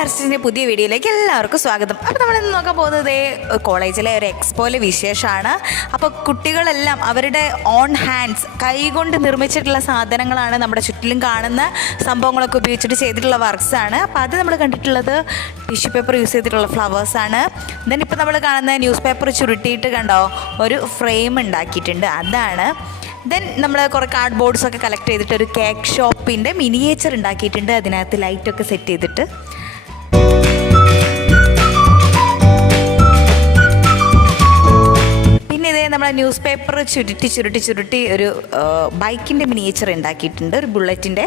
ബോക്സിന്റെ പുതിയ വീഡിയോയിലേക്ക് എല്ലാവർക്കും സ്വാഗതം. അപ്പോൾ നമ്മൾ ഇന്ന് നോക്കാൻ പോകുന്നത് കോളേജിലെ ഒരു എക്സ്പോയിലെ വിശേഷമാണ്. അപ്പോൾ കുട്ടികളെല്ലാം അവരുടെ ഓൺ ഹാൻഡ്സ് കൈകൊണ്ട് നിർമ്മിച്ചിട്ടുള്ള സാധനങ്ങളാണ് നമ്മുടെ ചുറ്റിലും കാണുന്ന സംഭവങ്ങളൊക്കെ ഉപയോഗിച്ചിട്ട് ചെയ്തിട്ടുള്ള വർക്ക്സ് ആണ്. അപ്പോൾ അത് നമ്മൾ കണ്ടിട്ടുള്ളത് ടിഷ്യൂ പേപ്പർ യൂസ് ചെയ്തിട്ടുള്ള ഫ്ലവേഴ്സാണ് ദെൻ ഇപ്പോൾ നമ്മൾ കാണുന്ന ന്യൂസ് പേപ്പർ ചുരുട്ടിയിട്ട് കണ്ടോ ഒരു ഫ്രെയിം ഉണ്ടാക്കിയിട്ടുണ്ട്. അതാണ്. ദെൻ നമ്മൾ കുറേ കാർഡ് ബോർഡ്സൊക്കെ കളക്ട് ചെയ്തിട്ട് ഒരു കേക്ക് ഷോപ്പിന്റെ മിനിയേച്ചർ ഉണ്ടാക്കിയിട്ടുണ്ട്. അതിനകത്ത് ലൈറ്റൊക്കെ സെറ്റ് ചെയ്തിട്ട്. നമ്മളെ ന്യൂസ് പേപ്പർ ചുരുട്ടി ചുരുട്ടി ചുരുട്ടി ഒരു ബൈക്കിന്റെ മിനിയേച്ചർ ഉണ്ടാക്കിയിട്ടുണ്ട് ഒരു ബുള്ളറ്റിന്റെ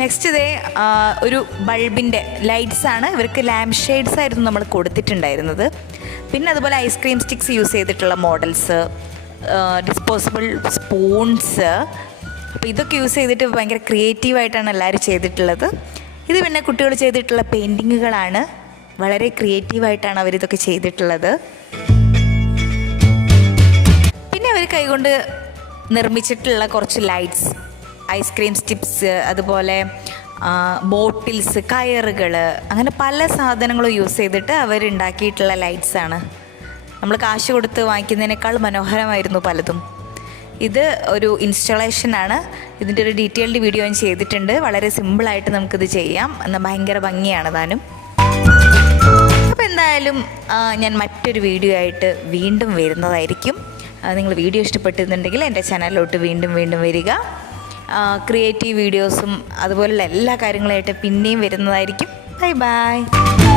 നെക്സ്റ്റ് ഇതേ ഒരു ബൾബിന്റെ ലൈറ്റ്സ് ആണ്. ഇവർക്ക് ലാമ്പ് ഷെയ്ഡ്സ് ആയിരുന്നു നമ്മൾ കൊടുത്തിട്ടുണ്ടായിരുന്നത്. പിന്നെ അതുപോലെ ഐസ്ക്രീം സ്റ്റിക്സ് യൂസ് ചെയ്തിട്ടുള്ള മോഡൽസ് ഡിസ്പോസിബിൾ സ്പൂൺസ് അപ്പോൾ ഇതൊക്കെ യൂസ് ചെയ്തിട്ട് ഭയങ്കര ക്രിയേറ്റീവായിട്ടാണ് എല്ലാവരും ചെയ്തിട്ടുള്ളത്. ഇത് പിന്നെ കുട്ടികൾ ചെയ്തിട്ടുള്ള പെയിന്റിങ്ങുകളാണ് വളരെ ക്രിയേറ്റീവായിട്ടാണ് അവരിതൊക്കെ ചെയ്തിട്ടുള്ളത്. പിന്നെ അവർ കൈകൊണ്ട് നിർമ്മിച്ചിട്ടുള്ള കുറച്ച് ലൈറ്റ്സ് ഐസ്ക്രീം സ്റ്റിപ്സ് അതുപോലെ ബോട്ടിൽസ് കയറുകൾ അങ്ങനെ പല സാധനങ്ങളും യൂസ് ചെയ്തിട്ട് അവരുണ്ടാക്കിയിട്ടുള്ള ലൈറ്റ്സ് ആണ്. നമ്മൾ കാശ് കൊടുത്ത് വാങ്ങിക്കുന്നതിനേക്കാൾ മനോഹരമായിരുന്നു പലതും. ഇത് ഒരു ഇൻസ്റ്റലേഷനാണ് ഇതിന്റെ ഒരു ഡീറ്റെയിൽഡ് വീഡിയോ ഞാൻ ചെയ്തിട്ടുണ്ട്. വളരെ സിമ്പിളായിട്ട് നമുക്കിത് ചെയ്യാം. എന്നാൽ ഭയങ്കര ഭംഗിയാണ് താനും. അപ്പോൾ എന്തായാലും ഞാൻ മറ്റൊരു വീഡിയോ ആയിട്ട് വീണ്ടും വരുന്നതായിരിക്കും. നിങ്ങൾ വീഡിയോ ഇഷ്ടപ്പെട്ടിരുന്നുണ്ടെങ്കിൽ എന്റെ ചാനലിലോട്ട് വീണ്ടും വീണ്ടും വരിക. ക്രിയേറ്റീവ് വീഡിയോസും അതുപോലുള്ള എല്ലാ കാര്യങ്ങളായിട്ട് പിന്നെയും വരുന്നതായിരിക്കും. Bye bye